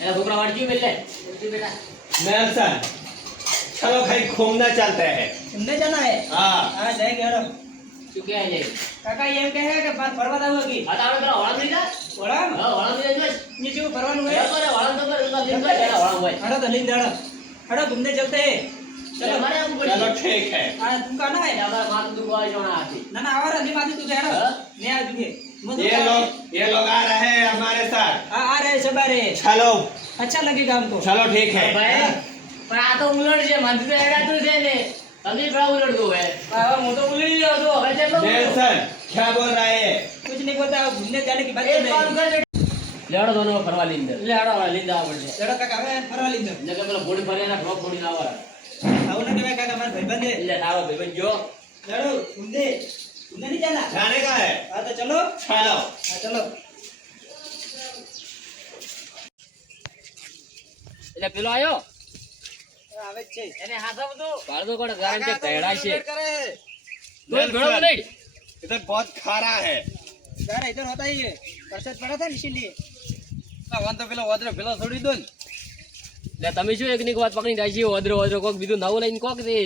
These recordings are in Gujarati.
ए छोकरा वाट क्यों मिल ले बेटा नेल्सन चलो कहीं घूमना चलते हैं। घूमने जाना है? हाँ जाएंगे हेलो। तू क्या है ले કાકા એમ કહે કે બાર ફરવા જાવ કે आता આપણે વાળા થઈ જા ઓળા વાળા થઈ જાય નીચે ફરવાનું એ હોય કરે વાળા તો કરે ઉનકા લીન का वाળા હોય हड़ो तो लिंग दाड़ा हड़ो घूमने चलते हैं चलो हमारे हम चलो ठीक है। तुम कहना है हमारा मात तू को जोना आती ना ना आवारा नहीं माती तू कह रहा हाँ? नहीं आ तुझे ये लोग आ रहे हैं हमारे साथ। आ रहे सब आ रहे चलो अच्छा लगेगा हमको चलो ठीक है। ભાઈ પણ આ તો ઉલટ છે મન તો એડાતું છે ને તમે બડા ઉલટ ગયો હે હવે હું તો ઉલડી ગયો તો હવે ચેટલો नेल्सन क्या बोल रहे हैं? कुछ नहीं बोलता घूमने जाने की बात એક नहीं કામ કર લેડો દોનો ફરવા લીંદર લેડો લીંદા પડશે चलो काका હવે ફરવા લીધો નકે પેલા બોડી ફરેના ડ્રોપ બોડી ના આવરા આવું ના કહેવાય કાકા મારા ભાઈબંધ છે એટલે આવો ભાઈ જો चलो घूमने घूमने नहीं जाना जाने का है। हाँ तो चलो चलो हाँ चलो એટલે પેલો આયો આવે છે એને હાથા બધું પાડો કોણ ગારંટી છે તૈડા છે करे તો ઘણો નહીં इधर बहुत खारा है। यार इधर होता ही है बरसात पड़ा था इसीलिए ના વાન તો પેલો ઓદરો પેલો છોડી દો ને એટલે તમે શું એકની વાત પકડી જાય છે ઓદરો ઓદરો કોક બીજું નવું લઈને કોક દે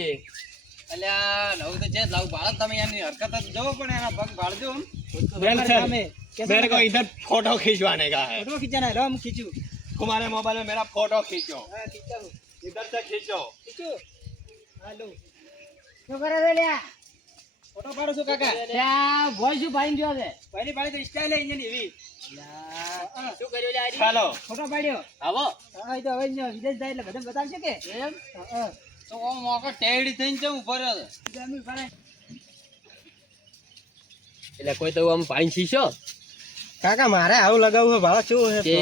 એટલે આ નવું તો છે જ લાવું બાળક તમે એની હરકત જ જોવો પણ એના પગ બાળજો नेल्सन मेरे को इधर फोटो खिंचवाने का है। फोटो खींचाना है हम खींचू तुम्हारे मोबाइल में मेरा फोटो खींचो। हाँ खींचा हूँ इधर से खींचो। खींचू हेलो શું કરે રે લ્યા फोटो पाड़ो छो काका ત્યાં ભોય શું ભાઈ જો છે पहली बाड़ी तो स्टाइल है इंजन एवी શું કર્યો લે આરી चलो फोटो पाड्यो આવો હા તો હવે વિદેશ જાય એટલે બધા બતાવશે કે એમ હા તો ઓ મોકો ટેડી થઈને કેમ ઉભો રહ્યો છે જમી પાડે એટલે કોઈ તો આમ પાણી શીશો કાકા મારે આવું લગાવવું ભાવ શું હે કે?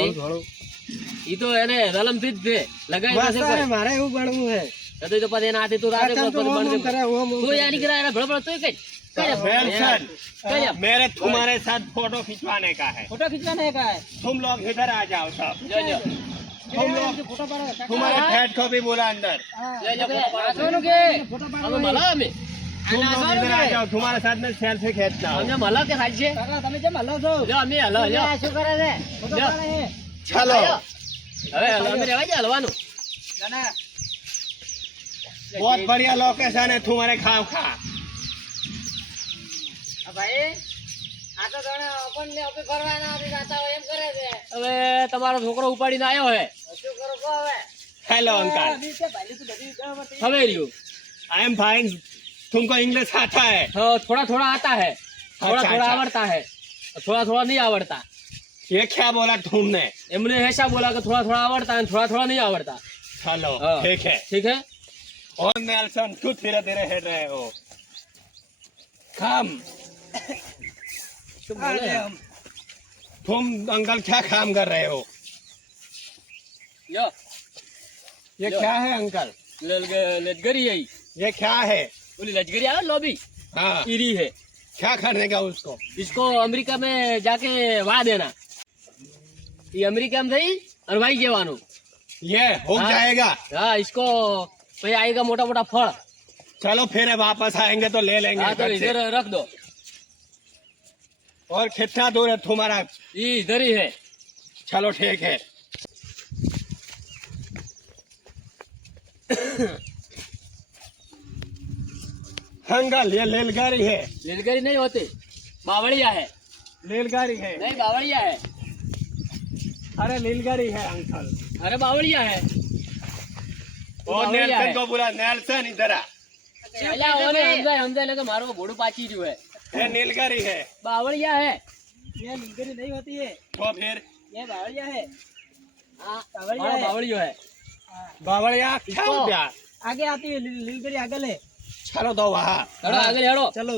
ઈ તો એને રલમથી જ છે લગાઈ પાસે કોઈ મારે એવું બનવું હે તો તો પછી એના હાથે તું રાતે તું યારી કરા એના ભળભળ તોય કઈ नेल्सन क्या? मेरे तुम्हारे साथ फोटो खिंचवाने का है। फोटो खींचवाना है का है तुम लोग इधर आ जाओ सब। જો જો तुम लोग फोटो पाड़ो तुम्हारे फैट को भी बोला अंदर। જો જો પાછોનું કે फोटो અમે पाड़ो મળા અમે तुम लोग इधर आ जाओ तुम्हारे साथ में सेल्फी खींचना हूं। અમને મળા કે સાચે કાકા તમે જેમ હલો છો જો અમે હલો જો શું કરે છે फोटो લ્યો. पाड़े है चलो હવે અમે રહેવા જાય હલવાનું ना ना बहुत बढ़िया लोकेशन है तुम्हारे खाव खा। भाई આ તો ગણે ઓપન લે ઓપે ફરવાના આપી જાતા હોય એમ કરે છે હવે તમારો છોકરો ઉપાડીને આવ્યો હે શું કરો કો હવે हेलो अंकल બીજે ભાઈ તો બધી ગણવટી હવે રહ્યું आई एम फाइन। तुमको इंग्लिश आता है? हाँ, थोड़ा थोड़ा आता है थोड़ा अच्छा, थोड़ा अच्छा। आवड़ता है थोड़ा थोड़ा नहीं आवड़ता ये क्या बोला तुमने? हमने ऐसा बोला कि थोड़ा थोड़ा आवड़ता है थोड़ा थोड़ा नहीं आवड़ता चलो हाँ। ठीक है। ठीक है और नेल्सन क्यों धीरे धीरे हिट रहे हो? काम तुम बोले हैं। तुम अंकल क्या काम कर रहे हो? यो ये लो। क्या है अंकल? लजगरी है ये क्या है? बोली लजगरी आ लॉबी हाँ ईरी है क्या करने का उसको? इसको अमेरिका में जाके वाह देना ये अमेरिका में थी और भाई जेवानो ये हो हाँ। जाएगा। हाँ इसको भाई आएगा मोटा मोटा फल चलो फिर वापस आएंगे तो ले लेंगे हाँ तो घर से। इधर रख दो और कितना दूर है तुम्हारा? ये इधर ही है चलो ठीक है। अंकल ये रेलगाड़ी है। रेलगाड़ी नहीं होती बावड़िया है रेलगाड़ी है। नहीं बावड़िया है अरे रेलगाड़ी है अंकल। अरे बावड़िया है और बावड़िया नेल्सन है। को बोला नेल्सन इधर आ। એટલે ઓને સમજાય એટલે કે મારું ઘોડું પાછી રહ્યું है ये नीलगाड़ी है। बावड़िया है ये नीलगिरी नहीं होती है तो फिर ये बावड़िया है हाँ बावड़िया मारो है। बावड़ियो है बावड़िया क्या इसको- हो गया? आगे आती है नीलगिरी आगे ले चलो तो वहाँ हेलो आगे हेलो चलो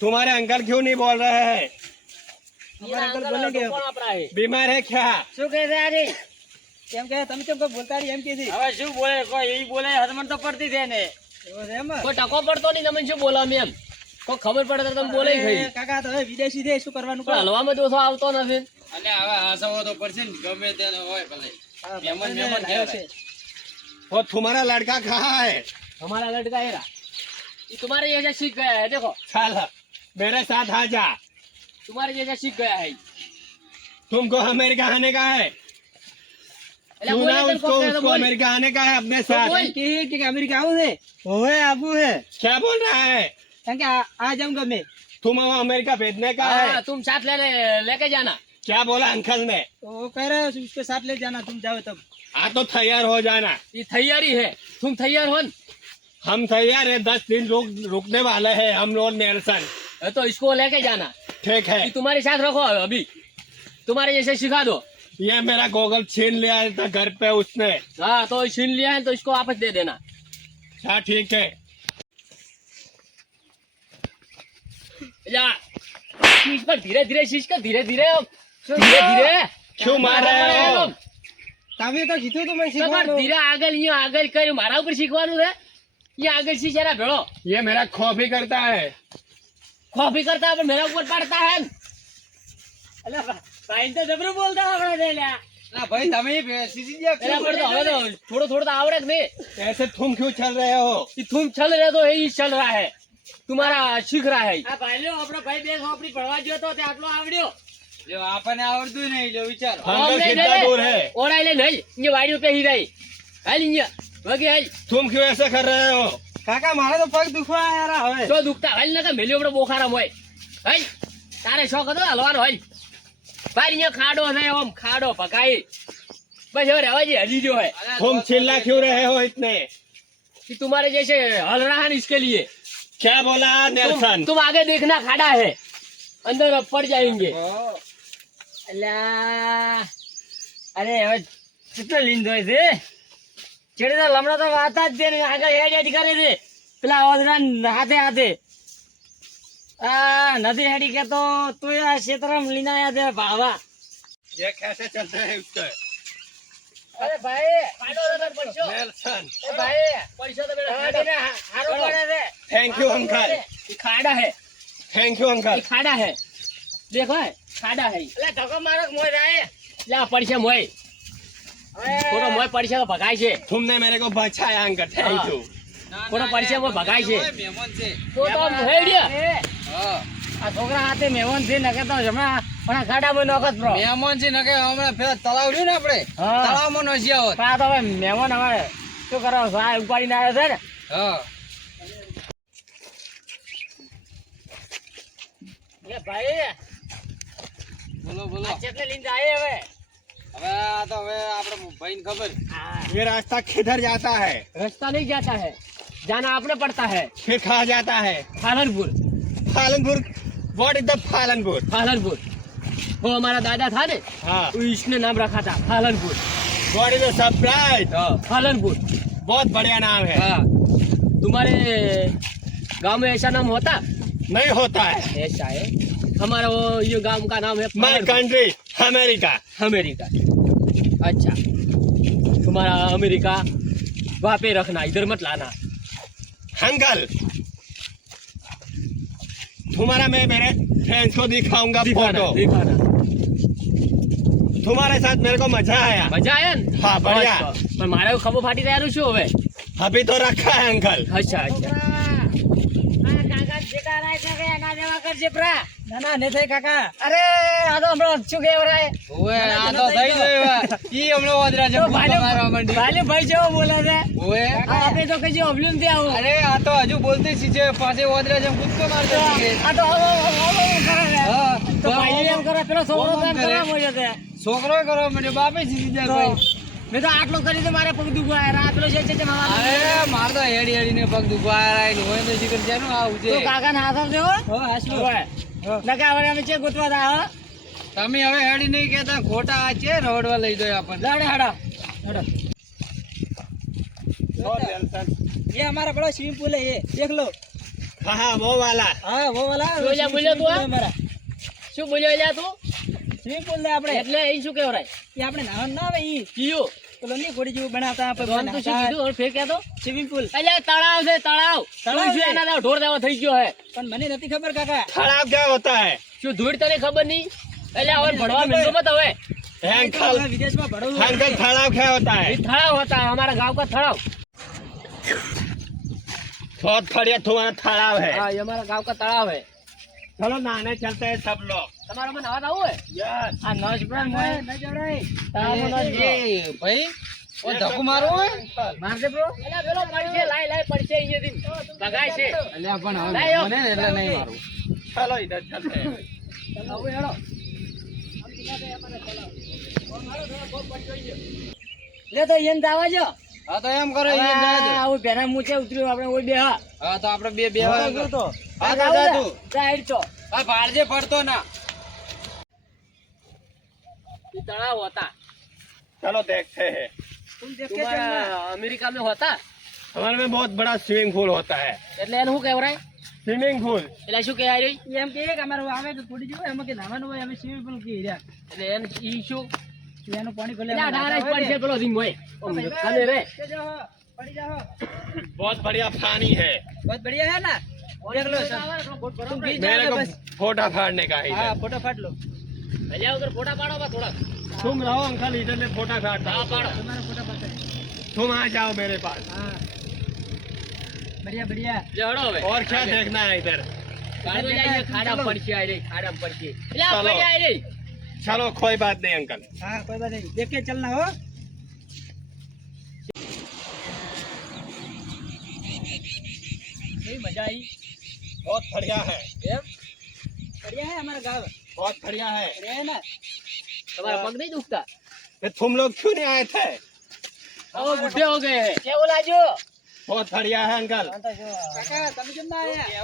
तुम्हारे अंकल क्यों नहीं बोल रहे हैं? ये अंकल बोलेंगे कौन अपना है बीमार है क्या? શું કહે છે આરી કેમ કે તમે કેમ કોઈ બોલતા રહી એમ કે છે હવે શું બોલે કોઈ ઈ બોલે હરમન તો પડતી છે ને એવો છે એમ કોઈ ટકો પડતો નહીં તમે શું બોલા એમ કોઈ ખબર પડે તો તમે બોલે ખરી અરે કાકા તો હવે વિદેશી છે શું કરવાનું પણ હલવામાં દોષો આવતો નથી અને હવે હાસવો તો પડશે ને ગમે તેને હોય ભલે હા, મહેમાન ભાઈ, મહેમાન લાવ્યો કહેવાય. છે और तुम्हारा लड़का कहाँ है? हमारा लड़का है ये तुम्हारे जैसा सीख गया है देखो चल मेरे साथ आ जा। तुम्हारे जैसा सीख गया है तुमको अमेरिका आने का है? એટલે क्यों બોલ ना એટલે उसको કોક કહે તો उसको બોલ. अमेरिका आने का है अपने તો साथ બોલ. કે અમેરિકા આવું છે ઓવે આબુ છે क्या बोल रहा है કારણ કે આ જાઉંगा मैं तुम वो अमेरिका भेजने का हाँ, है तुम साथ लेके जाना. क्या बोला अंकल ने तो कह रहे हो उसके साथ ले जाना तुम जाओ तब हाँ तो तैयार हो जाना ये तैयारी है. तुम तैयार हो न? हम तैयार है 10 दिन रुकने वाले हैं हम लोग नेल्सन तो इसको लेके जाना. ठीक है ये तुम्हारे साथ रखो अभी. तुम्हारे जैसे सिखा दो. ये मेरा गोगल छीन लिया था घर पे उसने हाँ तो छीन लिया है तो इसको वापस दे देना. हाँ ठीक है या शीश पर धीरे धीरे शीश कर धीरे धीरे धीरे धीरे क्यों मार रहे हो તમે તો કીધું તું મને તમારે ધીરે આગળ અહીંયા આગળ કર્યું મારા ઉપર શીખવાનું છે. અહીંયા આગળ શીશેરા ભેળો ये मेरा खौफी करता है कॉपी करता है पर मेरा ऊपर पड़ता है. अरे भाई तो जबरू बोलता है अपना दे लिया. ના ભાઈ તમે સીસી ગયા मेरा पर तो હવે तो थोड़ा थोड़ा तो आवड़े नहीं. ऐसे तुम क्यों चल रहे हो कि तुम चल रहे तो यही चल रहा है. तुम्हारा सीख रहा है. આ ભાઈ લો આપણો ભાઈ બે સોપડી ભણવા ગયો તો તે આટલો આવડ્યો. જો આપણને આવડતું નહીં જો વિચારો अंकल कितना दूर है ઓરાઈ લે નહીં અહીંયા વાડીઓ પેહી રહી. હાલ અહીંયા વગે હાલ तुम क्यों ऐसा कर रहे हो કાકા મારે તો પગ દુખવા યાર હવે તો દુખતા હાલ ને કે મેલ્યો આપણો બોખારામ હોય. હાલ તારે શોખ હતો હલવાનો હાલ. ભાઈ અહીંયા ખાડો છે ઓમ ખાડો પકાઈ બસ હવે રહેવા જે હજી જો है. तुम चिल्ला क्यों रहे हो इतने कि तुम्हारे जैसे हल रहा है ना इसके लिए. क्या बोला नेल्सन तुम आगे देखना खाड़ा है अंदर अब पड़ जाएंगे. અલ્યા અરે હવે કેટલો લીંદ હોય છે ચેડે તો લમણા તો વાતા જ છે ને આગળ હેડ કરે છે પેલા ઓદરા હાથે હાથે આ નદી હેડી કે તો તું આ ક્ષેત્રમાં લીને આયા છે ભાવા. ये कैसे चलते हैं उसके અરે ભાઈ પાડો રગડ પડશો. नेल्सन એ ભાઈ પડશો તો પેલા હારો પડે છે. थैंक यू अंकल ये खाड़ा है थैंक यू ये अंकल खाड़ा है देखो है खाड़ा है. એટલે ધક્કો મારો મોય રાય લે પડશે મોય થોડો મોય પડશે તો ભગાય છે. तुमने मेरे को बचाया अंकल थैंक हाँ। यू થોડો પડશે મોય ભગાય છે. મહેમાન છે તો હેડ્યા હા આ છોકરા હાથે મહેમાન છે નકે તો હમણાં પણ ખાડામાં નોકત પ્રો. મહેમાન છે ને કે હમણાં પેલા તળાવ રહ્યું ને આપણે હા. તળાવમાં નજ્યા હોત આ તો હવે મહેમાન હવે શું કરો સાહેબ ઉપાડીને આવ્યો છે ને. હા એ ભાઈ બોલો બોલો આ ચેટલે લઈને જાય હવે. હવે આ તો હવે આપણે ભાઈને ખબર આ ये रास्ता किधर जाता है रास्ता नहीं जाता है जाना आपने पड़ता है. फिर कहाँ जाता है Palanpur Palanpur what is the Palanpur Palanpur वो हमारा दादा था ने हाँ तो इसने नाम रखा था Palanpur. What is the surprise Palanpur. बहुत बढ़िया नाम है हाँ तुम्हारे गांव में ऐसा नाम होता नहीं होता है ऐसा है हमारा वो ये गांव का नाम है my Palanpur. Country America America. अच्छा तुम्हारा अमेरिका वहाँ पे रखना इधर मत लाना. अंकल तुम्हारा मैं मेरे फ्रेंड्स को दिखाऊंगा दिखाना फोटो दिखाना. तुम्हारे साथ मेरे को मजा आया મજા આયા ને હા, બઢિયા. બસ તો. પણ મારે ખબર ફાટી તૈયાર શું હવે. अभी तो रखा है अंकल અચ્છા અચ્છા ના ના ને થાય કાકા અરે આ તો હમણાં શું કહેવાય ઓએ આ તો થઈ ગયો ઈ હમણાં વાદરા છે મારવા માંડી ભાઈ જેવો બોલે છે. ઓએ આપણે તો કઈ અભલું નથી આવું. અરે આ તો હજુ બોલતી જ છે પાસે વાદરા છે કૂદકો મારતો છે આ તો હવે કરે છે. હા તો ભાઈ એમ કરે પેલો છોકરો તો એમ કરવા મળ્યો છે. છોકરો કરવા માંડ્યો બાપે સીધી જાય તો ભાઈ મેં તો આટલો કરી તો મારે પગ દુખવા આ પેલો છે મારા અરે માર તો હેડી હેડીને પગ દુખવા હોય ને જીગર જાનું આવું છે તો કાકા ના હાથ છે હો હાસલું હોય નકા હવે અમે ચે ગોતવા દા હો તમે હવે હેડી નહીં કહેતા ખોટા આ છે રવડવા લઈ દો આપણને લાડે હાડો और नेल्सन ये हमारा बड़ा स्विमिंग पूल है ये देख लो हाँ हाँ वो वाला हाँ वो वाला बोलिया, बोलिया तू, हाँ? हमारा શું બોલ્યો એલા તું સ્વિમિંગ પૂલ ને આપણે એટલે એ શું કહેવાય ये આપણે નાવાનું ના આવે ઈ કીયો પેલો નહીં ઘોડી જેવું બનાવતા આપણે તો તું શું કીધું હવે ફેર કહેતો સ્વિમિંગ પૂલ એટલે તળાવ છે તળાવ તળાવ શું છે? એના દાવ ઢોર દેવા થઈ ગયો હે પણ મને નથી ખબર કાકા तालाब क्या होता है શું ધૂળ તને ખબર નહીં એટલે હવે ભણવા મિલતો મત હવે अंकल હવે વિદેશમાં ભણવું अंकल तालाब क्या होता है ये तड़ाव होता है हमारा गांव का तड़ाव बहुत बढ़िया तुम्हारा तालाब है हाँ ये हमारा गांव का तड़ाव है चलो नहाने चलते हैं सब लोग તમારા માં નવા આવું હોય યસ આ નસ પણ મોય ન જવડાય. તારામાં નસ એ ભાઈ ઓ ધક્કો મારવો હોય મારજે બ્રો અલ્યા પેલો પડશે લાય પડશે અહીંયાથી ભગાય છે અલ્યા પણ હવે લાયો. મને ને એટલે નહીં મારું चलो इधर चलते हैं આવું હેડો લે તો યન દાવા જો હા તો એમ કરો ઈ જા દો. આવું પેના મૂચે ઉતર્યું આપણે ઓય બે હા હા તો આપણે બે હા તો હા તો આવું જા લે. તું સાઈડ તો હા ભાળજે પડતો ના ઈ તળાવ હતા चलो देखते हैं તું દેખ કે ચલના. તમારા અમેરિકા में હતા हमारे में बहुत बड़ा स्विमिंग पूल होता है એટલે એને શું કહેવાય स्विमिंग पूल એટલે શું કહેવાય રે એમ કે અમારું આવે તો થોડી જેવું એમાં કે નાવાનું હોય અમે સ્વિમિંગ પુલ કી રહ્યા એટલે એમ ઈ શું એનું પાણી ભલે એટલે 18 પડી છે પેલો રીમ હોય ઓમ ખાને રે પડી જાઓ बहुत बढ़िया पानी है बहुत बढ़िया है ना देख लो सब तुम भी मेरे जाओ को बस फोटा फाड़ने का है हाँ इधर फोटो फाट लो અલ્યા ઉધર ફોટા પાડો બા થોડા तुम रहो अंकल इधर में फोटा फाड़ता હા हूं। પાડો तुम्हारा फोटो फाट तुम आ जाओ मेरे पास हाँ बढ़िया बढ़िया લે હડો હવે और क्या देखना है इधर કાઢો જાય ખાડા પડશે આ રે ખાડા પડશે એટલે આ ચાલો. પડી આ રે चलो कोई बात नहीं अंकल हाँ कोई बात नहीं देख के चलना हो કેવી મજા આવી बहुत बढ़िया है એમ बढ़िया है हमारा गाँव बहुत बढ़िया है बढ़िया है ना તમારા પગ નહીં દુખતા ये तुम लोग क्यों नहीं आए थे હવે બુઢે હો ગયે હે કેવું લાગ્યો बहुत बढ़िया है अंकल काका तुम क्यों ना आया ये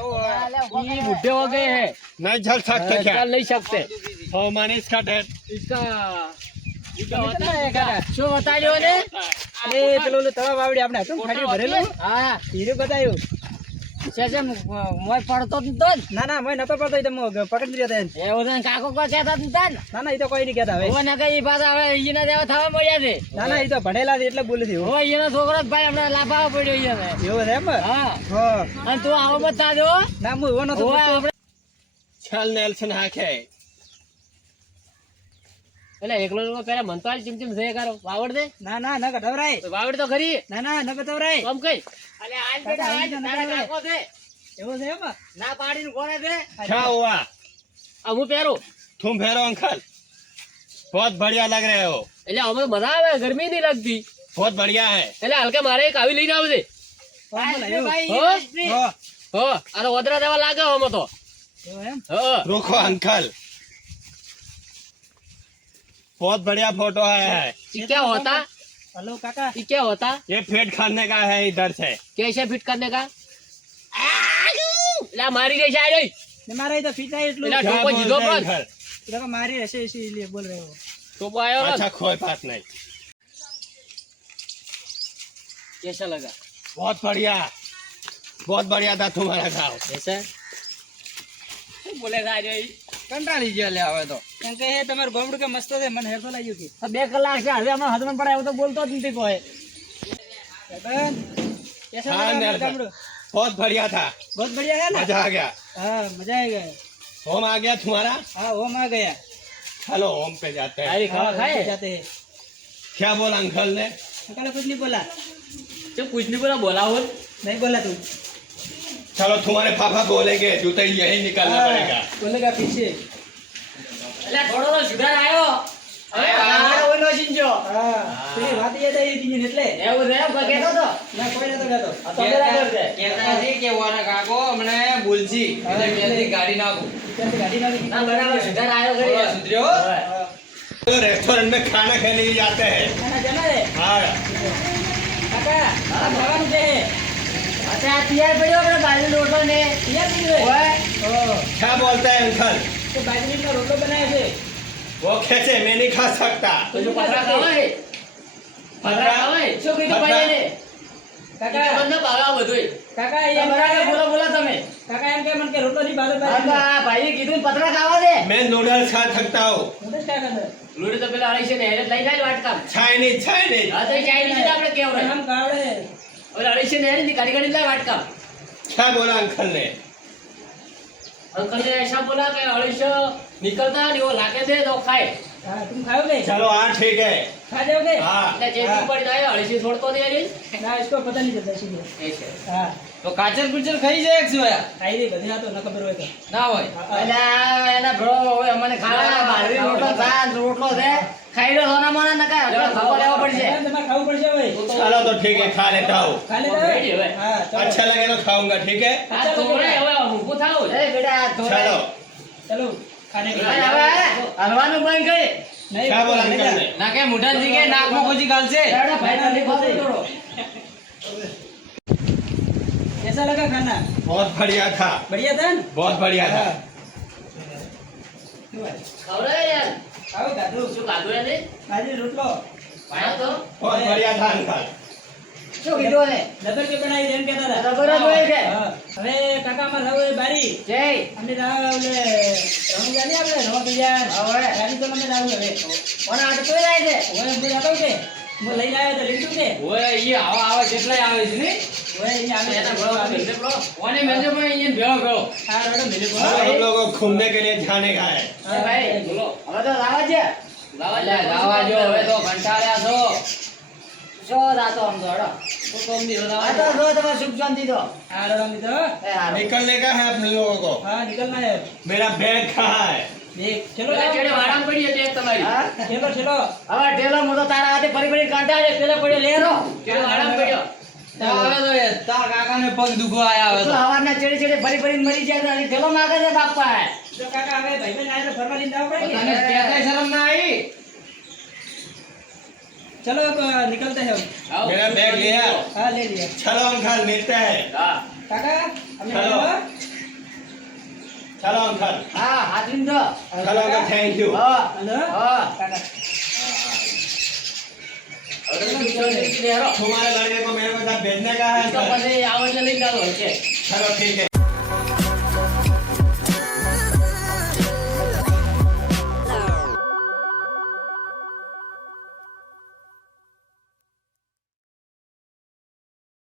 बुढ़े हो गए हैं नहीं झल सकते क्या चल नहीं सकते हो मनीष का डेट इसका होता है काका શું બતાડ્યો ને અરે પેલો ઓલો તળાવ આવડે આપણે હતું ને ખાડી ભરેલું હા હીરો બતાવ્યું છે મોય પડતો જ નતો ને. ના ના મેં નતો પડતો એ તો હું પકડી લીધો એને. એવું તો કાકો કો કહેતા જ નતા ને ના ના એ તો કોઈ નહીં કહેતા હવે હવે ને કઈ પાછા હવે ઈના દેવા થવા મળ્યા છે ના ના એ તો ભણેલા છે એટલે બોલે છે એવું. હવે ઈનો છોકરો જ ભાઈ હમણાં લાફાવા પડ્યો ઈને એવું છે એમ હા હા અને તું આવો મત તાજો ના હું એવો નતો હવે બોલતો. આપણે चल नेल्सन हाके એટલે એકલો લોકો પેલા મન તો આલી ચીમ ચીમ જય કરો વાવડ દે ના ના ન કઢવરાય વાવડ તો ખરી ના ના ન કઢવરાય આમ કઈ અલે આજ બેટા આજ તારા કાકો છે એવું છે એમ ના પાડીને કોણે છે क्या हुआ આ હું પહેરું तुम फेरो अंकल बहुत बढ़िया लग रहे हो એટલે અમે મજા આવે ગરમી નહીં લાગતી बहुत बढ़िया है એટલે હલકે મારે એક આવી લઈને આવજે હો હા હો આ તો વદરા દેવા લાગે હો તો એવું એમ હો रुको अंकल बहुत बढ़िया फोटो है ये क्या होता हेलो काका ये क्या होता ये पेट खाने का है इधर से कैसे फिट करने का ला मारी रे शायद ओए ને મારે એ તો ફીટ થાય એટલું પેલા क्या टोपो जीधो बोलते हैं पर अंकल? એ લોકો મારી હશે इसीलिए बोल रहे हो टोपो आयो ना अच्छा कोई बात नहीं कैसा लगा बहुत बढ़िया था तुम्हारा गाँव ऐसा बोलेगा आज કંટાળી ગયા લે હવે તો કેમ કે એ તમારું ગોમડું કે મસ્ત છે મને હેરતો લાગ્યું કે अब 2 कलाक से हवे हमारा हस्बैंड पड़ा है वो तो बोलतो જ નથી કોઈ बहन कैसा हाँ, लगा हमारा नेल्सन। गमड़ू बहुत बढ़िया था बहुत बढ़िया है ना मजा आ गया हाँ मजा आएगा होम आ गया तुम्हारा हाँ होम आ गया चलो होम पे जाते हैं अरे खावा हाँ, खाए जाते हैं क्या बोला अंकल ने अंकल ने कुछ नहीं बोला जब कुछ नहीं बोला बोला हो नहीं बोला तू चलो तुम्हारे पापा बोलेंगे जूते यही निकालना पड़ेगा बोलेगा पीछे એટલે થોડો તો સુધાર આવ્યો હવે તમારો ઓલો સિંજો हाँ तेरी बात याद आई थी એટલે એવું છે એમ કહેતો તો ના કોઈ નતો કહેતો આ તો બરાબર છે કહેતા છે કે ઓના કાકો હમણે બોલજી એટલે ત્યાંથી ગાડી નાખું ચાલ ગાડી ના ના બરાબર સુધાર આવ્યો હવે કરી સુધર્યો हाँ तो रेस्टोरेंट में खाना खाने ही जाते हैं खाना जाना है हाँ काका आप जवान से અચ્છા તૈયાર પડ્યો આપણે બાજુ લોટો ને तैयार नहीं हुए ઓય ओ क्या बोलते हैं अंकल तो बाजरी का रोटो बनाए थे वो कैसे मैं नहीं खा सकता તો જો પતરા ખાવાય પતરા ખાવાય શું કીધું ભાઈ ને काका બંને ભાગા બધુંય काका ये એ બરાબર બોલો બોલો તમે काका एम के मन के रोटो नहीं बाजू આ તો આ ભાઈએ કીધું ને પતરા ખાવા દે मैं नूडल्स खा सकता हूँ नूडल्स क्या करना લોડી તો પેલા અઢીસો ને હેરે લઈ જાય વાટકા चाइनीज चाइनीज હા તો ચાઇનીઝ ને આપણે કેવું રે हम कावड़े ઓલા અઢીસો ને હેરે ની ગાડી ગાડી લાય વાટકા क्या बोला अंकल ने अंकल ने ऐसा बोला कि 250 निकलता नहीं वो लाके दे दो खाए हाँ तुम खाओगे चलो हाँ ठीक है खा जाओगे हाँ એટલે ચેક પડી જાય 250 છોડતો દે રે ना इसको पता नहीं चलता इसीलिए એ છે हाँ તો કાચર કુચર ખાઈ જાય શું યાર खाई दे बधी तो न खबर હોય તો ના હોય એટલે એના ભરો હવે અમને ખાવાના બાજરી રોટલો ભાત રોટલો છે ખાઈ લો સોના મોના નકા ખબર લેવા પડશે તમારે ખાવું પડશે ભાઈ चलो तो ठीक है खा लेता हूँ खा लेते रेडी है। हाँ चलो अच्छा लगे तो खाऊंगा ठीक है આ તોડે હવે ઊભું થાવ એ બેટા આ તોડે चलो चलो खाने के હવે लिए હલવાનું બંધ કરી नहीं क्या बोला नहीं अंकल ने ના કે મોઢા જગ્યાએ નાકમાં ખોજી ગાલશે બેટા ભાઈ ને લીધો તોડો कैसा लगा खाना बहुत बढ़िया था बढ़िया था ना बहुत बढ़िया था हाँ। ખવડે યાર आओ दादू શું કાઢું એને बाजरी रोटलो પાયો તો बहुत बढ़िया था अंकल શું કીધું એને રબર કે બનાવી એમ કહેતા હતા રબર જ હોય કે? હા. હવે કાકા અમાર હવે બારી જય અમને તો આ ઓલે રણુજા નહીં આપણે રવા તૈયાર હવે ગાડી તો અમે લાવું હવે કોના આટો તોય જાય છે હવે હું જાતો કે હું લઈને આવ્યો તો લીધું કે ઓય ઈ આવા આવા કેટલાય આવે છે ને હવે અહીંયા આવે એના ભરો મેલજે ભરો ઓને મેલજો પણ અહીંયા ભેળો ભેળો આ રોડે મેલે अब हम लोग को घूमने के लिए जाने का है એ ભાઈ બોલો હવે તો લાવા છે એટલે ગાવા જો હવે તો કંટાળ્યા છો શો રાતો આમ તો હડો તો તમને આ રડાવા તો જો તમે સુખ શાંતિ તો આ રોડ અમે તો એ હારો निकलने का है अपने लोगों को હા નીકળના है मेरा बैग कहाँ है દેખ ચલો પેલા ચેડે વાડામાં પડી એટલે એક તમારી હા ચલો ચલો હવે ઢેલો મોટો તારા હાથે ફરી ફરી કાંટાળે પેલા પડ્યો લેરો ચેડે વાડામાં પડ્યો હવે તો એ તાર કાકાને પગ દુખવા આયા હવે તો તો હવારના ચેડે ચેડે ફરી ફરી મરી જાય તો ઢેલો માગે છે બાપા તો કાકા હવે ભાઈ બહેન આયા તો ફરવા લઈને જાવ પડે તને કે કહેતાય શરમ ના આવી चलो निकलते हैं हम આવો. मेरा बैग लिया हाँ ले लिया चलो अंकल मिलते हैं હા काका हमें चलो। चलो अंकल હા હાથ લીધો चलो अंकल थैंक यू હા हेलो હા काका હવે તો બીજો લેરો तुम्हारे लड़के को मेरे को साथ भेजने का है તો अंकल પછી આવો એટલે લઈ ચાલો છે चलो ठीक है